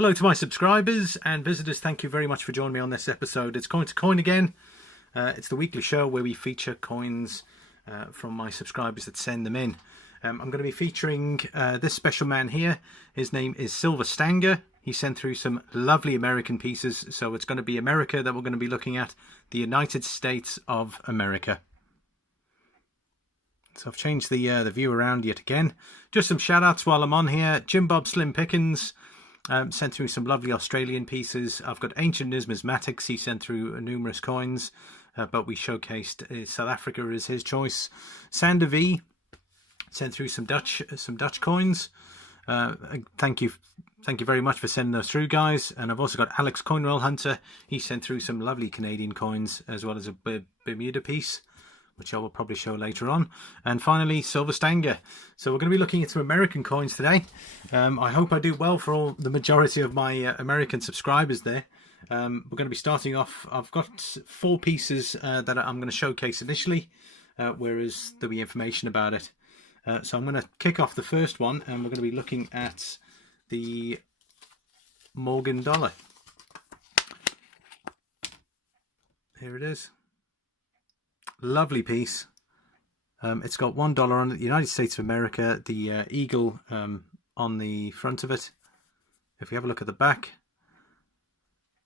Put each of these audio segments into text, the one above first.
Hello to my subscribers and visitors. Thank you very much for joining me on this episode. It's Coin to Coin again. It's the weekly show where we feature coins from my subscribers that send them in. I'm going to be featuring this special man here. His name is Stanger. He sent through some lovely American pieces. So it's going to be America that we're going to be looking at. The United States of America. So I've changed the view around yet again. Just some shout outs while I'm on here. Jim Bob Slim Pickens sent through some lovely Australian pieces. I've got Ancient Numismatics. He sent through numerous coins, but we showcased South Africa as his choice. Sander V sent through some Dutch coins. Thank you very much for sending those through, guys. And I've also got Alex Coinroll Hunter. He sent through some lovely Canadian coins as well as a Bermuda piece, which I will probably show later on. And finally, Silver Stanger. So we're going to be looking at some American coins today. I hope I do well for the majority of my American subscribers there. We're going to be starting off. I've got 4 pieces that I'm going to showcase initially, whereas there'll be information about it. So I'm going to kick off the first one, and we're going to be looking at the Morgan dollar. Here it is. Lovely piece. It's got $1 on it, the United States of America, the eagle on the front of it. If we have a look at the back,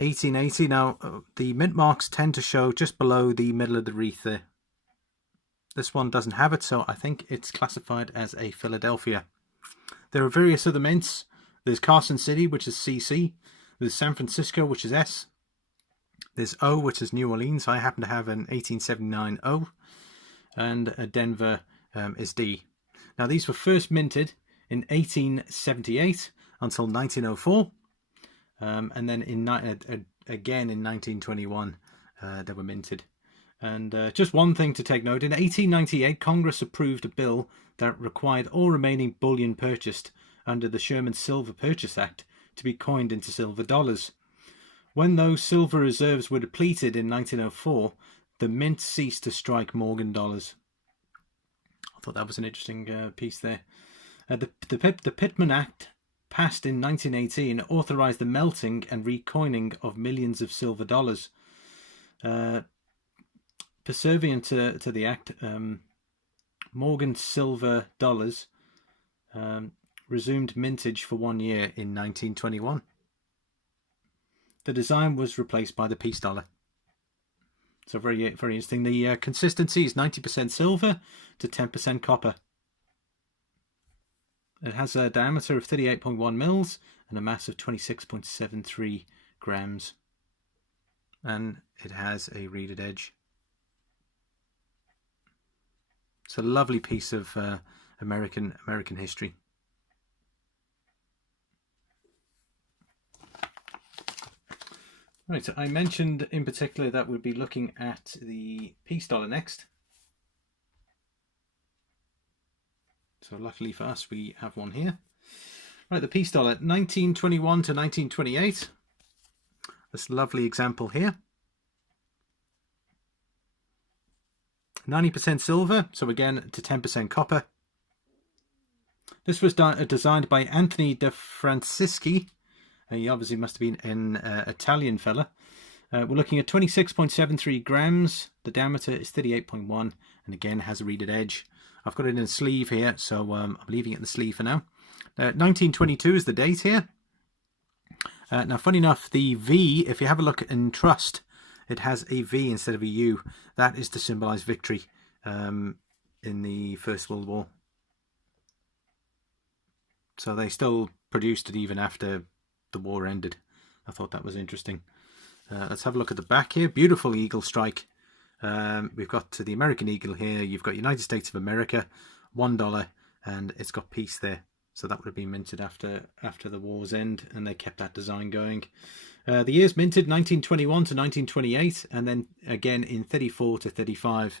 1880. Now the mint marks tend to show just below the middle of the wreath there. This one doesn't have it, so I think it's classified as a Philadelphia. There are various other mints. There's Carson City, which is CC. There's San Francisco, which is S. There's O, which is New Orleans. I happen to have an 1879 O. And Denver is D. Now, these were first minted in 1878 until 1904. And then again in 1921, they were minted. And just one thing to take note. In 1898, Congress approved a bill that required all remaining bullion purchased under the Sherman Silver Purchase Act to be coined into silver dollars. When those silver reserves were depleted in 1904, the mint ceased to strike Morgan dollars. I thought that was an interesting piece there. The Pittman Act, passed in 1918, authorized the melting and recoining of millions of silver dollars. Pursuant to the act, Morgan silver dollars resumed mintage for 1 year in 1921. The design was replaced by the peace dollar. So very interesting. The consistency is 90% silver to 10% copper. It has a diameter of 38.1 mils and a mass of 26.73 grams. And it has a reeded edge. It's a lovely piece of American history. Right, so I mentioned in particular that we'd be looking at the peace dollar next. So luckily for us, we have one here. Right, the peace dollar, 1921 to 1928. This lovely example here. 90% silver, so again to 10% copper. This was designed by Anthony de Francisci. He obviously must have been an Italian fella. We're looking at 26.73 grams. The diameter is 38.1 and again has a reeded edge. I've got it in a sleeve here, so I'm leaving it in the sleeve for now. 1922 is the date here. Now, funny enough, the V, if you have a look in Trust, it has a V instead of a U. That is to symbolize victory in the First World War. So they still produced it even after the war ended. I thought that was interesting. Let's have a look at the back here. Beautiful eagle strike. We've got the American eagle here. You've got United States of America, $1, and it's got peace there. So that would have been minted after the war's end, and they kept that design going. The years minted 1921 to 1928, and then again in 34 to 35.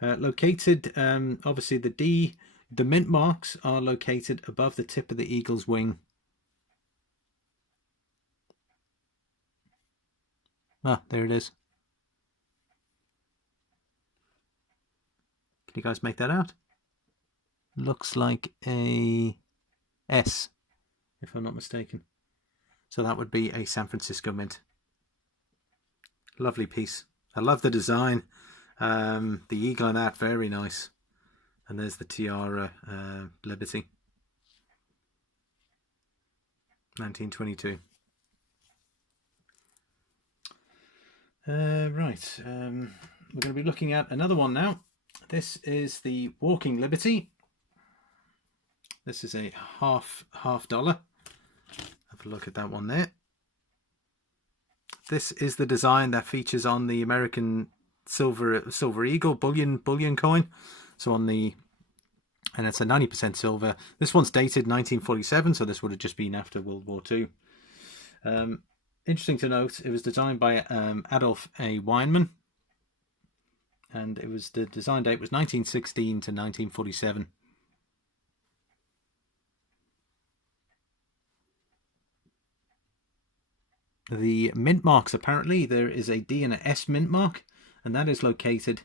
Located, obviously the mint marks are located above the tip of the eagle's wing. Ah, there it is. Can you guys make that out? Looks like a S. if I'm not mistaken. So that would be a San Francisco mint. Lovely piece. I love the design. The eagle on that, very nice. And there's the tiara Liberty. 1922. Right, we're going to be looking at another one now. This is the Walking Liberty. This is a half dollar. Have a look at that one there. This is the design that features on the American silver eagle bullion coin. So on the, and it's a 90% silver. This one's dated 1947, so this would have just been after World War II. Interesting to note, it was designed by Adolf A. Weinman, and it was, the design date was 1916 to 1947. The mint marks, apparently there is a D and a S mint mark, and that is located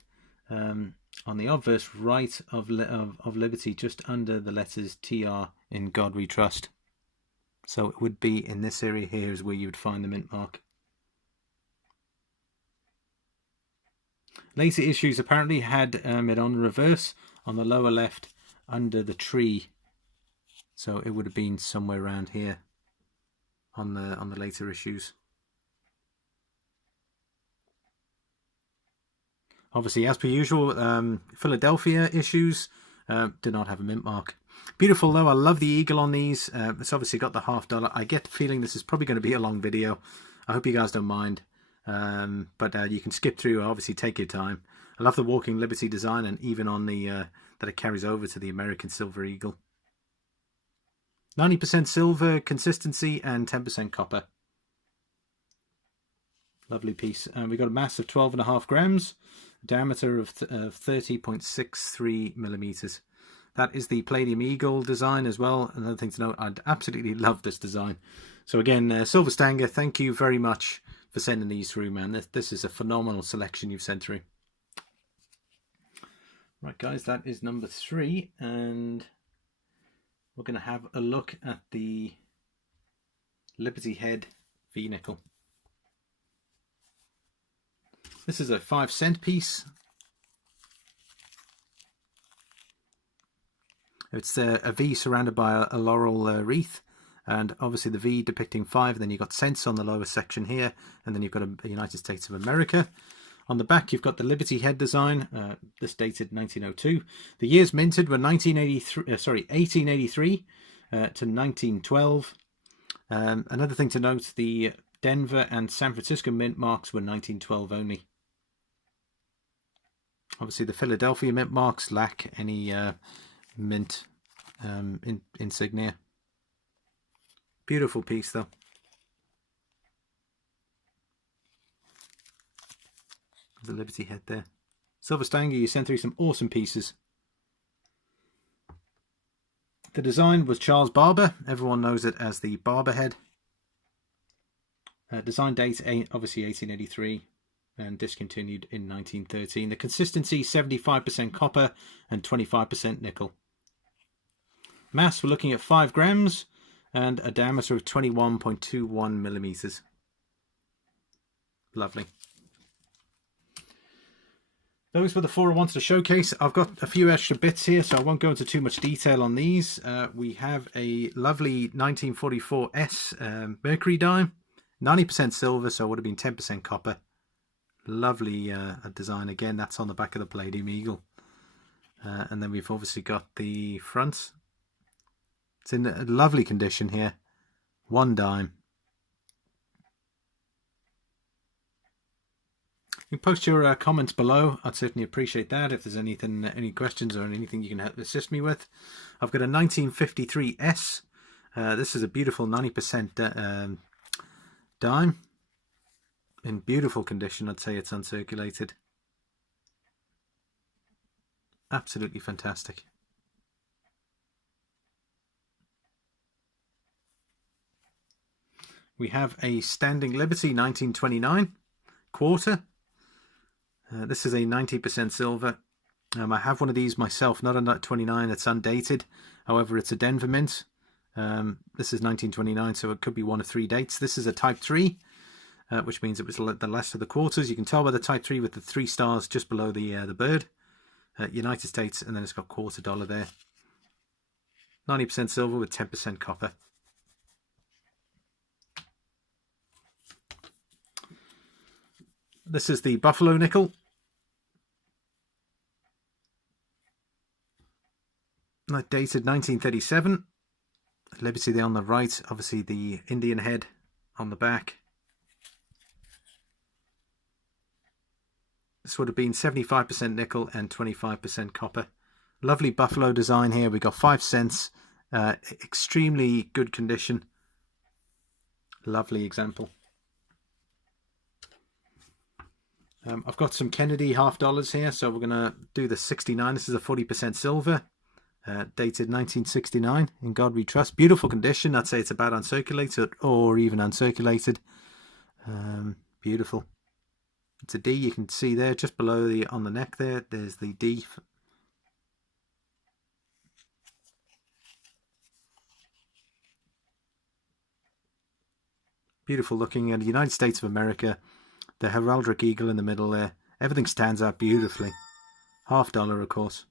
on the obverse right of Liberty, just under the letters TR in God We Trust. So it would be in this area here is where you would find the mint mark. Later issues apparently had it on reverse on the lower left under the tree. So it would have been somewhere around here on the later issues. Obviously, as per usual, Philadelphia issues did not have a mint mark. Beautiful though, I love the eagle on these. It's obviously got the half dollar. I get the feeling this is probably going to be a long video. I hope you guys don't mind. But you can skip through, obviously take your time. I love the Walking Liberty design, and even on the that it carries over to the American Silver Eagle. 90% silver consistency and 10% copper. Lovely piece. And we got a mass of 12.5 grams, a diameter of 30.63 millimeters. That is the Palladium Eagle design as well. Another thing to note, I absolutely love this design. So again, Silver Stanger, thank you very much for sending these through, man. This is a phenomenal selection you've sent through. Right, guys, that is number 3, and we're going to have a look at the Liberty Head V-nickel. This is a 5-cent piece. It's a V surrounded by a laurel wreath, and obviously the V depicting 5. Then you've got cents on the lower section here, and then you've got a United States of America. On the back, you've got the Liberty Head design. This dated 1902. The years minted were 1883 to 1912. Another thing to note: the Denver and San Francisco mint marks were 1912 only. Obviously, the Philadelphia mint marks lack any mint insignia. Beautiful piece though. The Liberty Head there. Silver Stanger, you sent through some awesome pieces. The design was Charles Barber. Everyone knows it as the Barber Head. Design date obviously 1883 and discontinued in 1913. The consistency 75% copper and 25% nickel. Mass, we're looking at 5 grams and a diameter of 21.21 millimeters. Lovely. Those were the 4 I wanted to showcase. I've got a few extra bits here, so I won't go into too much detail on these. We have a lovely 1944 S Mercury dime, 90% silver, so it would have been 10% copper. Lovely design again. That's on the back of the Palladium Eagle. And then we've obviously got the front. It's in a lovely condition here. 1 dime. You can post your comments below. I'd certainly appreciate that. If there's anything, any questions or anything you can help assist me with. I've got a 1953 S. This is a beautiful 90% dime. In beautiful condition. I'd say it's uncirculated. Absolutely fantastic. We have a Standing Liberty 1929 quarter. This is a 90% silver. I have one of these myself, not a 29, it's undated. However, it's a Denver mint. This is 1929, so it could be one of 3 dates. This is a Type 3, which means it was the last of the quarters. You can tell by the Type 3 with the 3 stars just below the bird. United States, and then it's got $quarter there. 90% silver with 10% copper. This is the Buffalo nickel. Dated 1937. Liberty there on the right, obviously the Indian head on the back. This would have been 75% nickel and 25% copper. Lovely buffalo design here. We got 5 cents. Extremely good condition. Lovely example. I've got some Kennedy $half here, so we're going to do the 69. This is a 40% silver. Dated 1969. In God We Trust. Beautiful condition. I'd say it's about uncirculated or even uncirculated. Beautiful. It's a D. You can see there just below on the neck there. There's the D. Beautiful looking. And the United States of America. The heraldic eagle in the middle there. Everything stands out beautifully. $half, of course.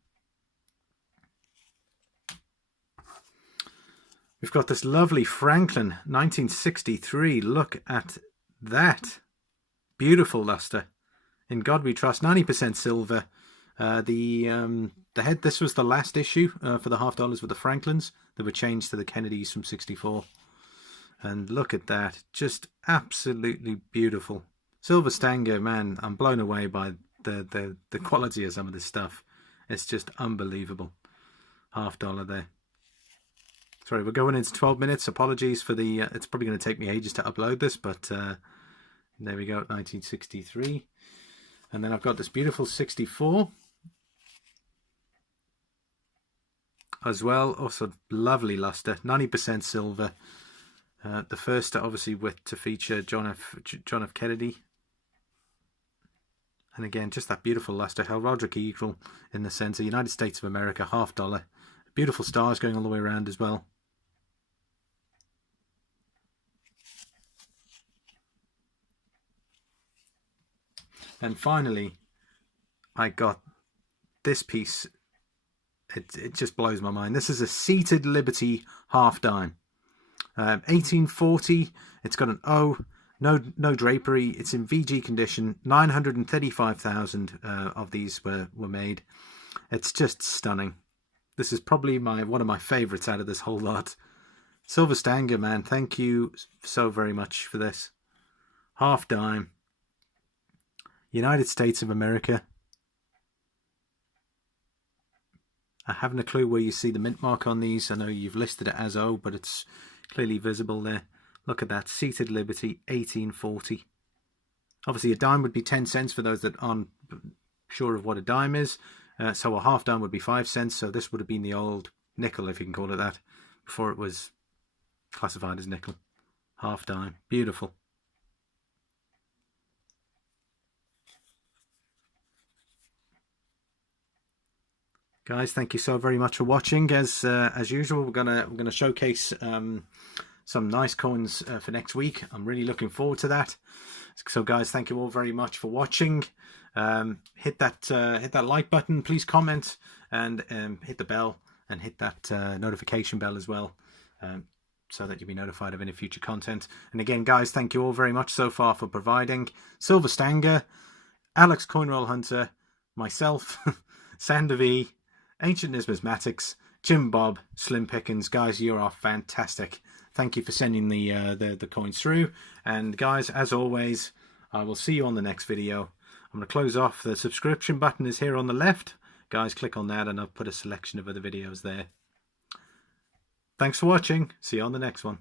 We've got this lovely Franklin 1963. Look at that. Beautiful luster. In God We Trust. 90% silver. The head, this was the last issue for the $half with the Franklins. They were changed to the Kennedys from 64. And look at that. Just absolutely beautiful. Silver Stanger, man, I'm blown away by the quality of some of this stuff. It's just unbelievable. $half there. Sorry, we're going into 12 minutes. Apologies for the... it's probably going to take me ages to upload this, but there we go, 1963. And then I've got this beautiful 64 as well. Also lovely luster, 90% silver. The first, obviously, to feature John F. Kennedy. And again, just that beautiful luster, heraldic eagle in the center. United States of America, $half. Beautiful stars going all the way around as well. And finally, I got this piece. It just blows my mind. This is a Seated Liberty $half-dime. 1840. It's got an O. No drapery. It's in VG condition. 935,000 of these were made. It's just stunning. This is probably one of my favorites out of this whole lot. Silver Stanger, man. Thank you so very much for this. $half-dime. United States of America. I haven't a clue where you see the mint mark on these. I know you've listed it as O, but it's clearly visible there. Look at that. Seated Liberty, 1840. Obviously, a dime would be 10 cents for those that aren't sure of what a dime is. So a $half-dime would be 5 cents. So this would have been the old nickel, if you can call it that, before it was classified as nickel. $half-dime. Beautiful. Guys, thank you so very much for watching. As usual, we're gonna showcase some nice coins for next week. I'm really looking forward to that. So, guys, thank you all very much for watching. Hit that like button, please comment, and hit the bell and hit that notification bell as well, so that you'll be notified of any future content. And again, guys, thank you all very much so far for providing. Silver Stanger, Alex Coinroll Hunter, myself, Sander V, Ancient Numismatics, Jim Bob, Slim Pickens. Guys, you are fantastic. Thank you for sending the coins through. And guys, as always, I will see you on the next video. I'm going to close off. The subscription button is here on the left. Guys, click on that and I'll put a selection of other videos there. Thanks for watching. See you on the next one.